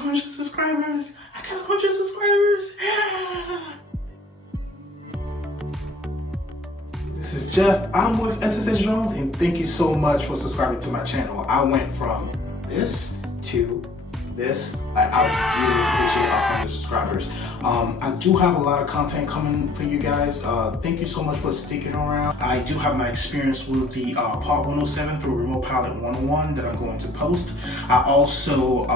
100 subscribers. I got 100 subscribers. This is Jeff. I'm with SSH Drones, and thank you so much for subscribing to my channel. I went from this to this. I really appreciate 100 subscribers. I do have a lot of content coming for you guys. Thank you so much for sticking around. I do have my experience with the Part 107 through Remote Pilot 101 that I'm going to post. I also,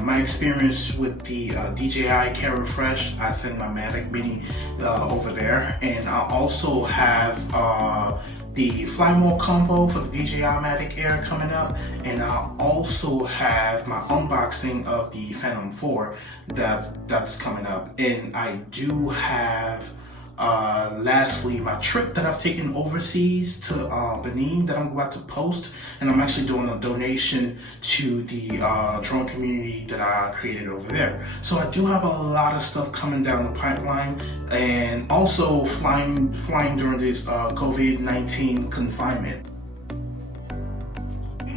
my experience with the DJI Care Refresh. I send my Mavic Mini over there. And I also have the Fly More combo for the DJI Mavic Air coming up, and I also have my unboxing of the Phantom 4 that's coming up, and I do have lastly my trip that I've taken overseas to Benin that I'm about to post, and I'm actually doing a donation to the drone community that I created over there. So I do have a lot of stuff coming down the pipeline, and also flying during this COVID-19 confinement.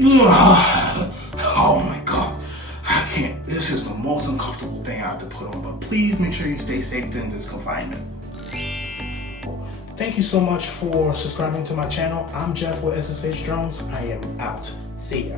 Oh my God, I can't. This is the most uncomfortable thing I have to put on, but please make sure you stay safe during this confinement. Thank you so much for subscribing to my channel. I'm Jeff with SSH Drones. I am out. See ya.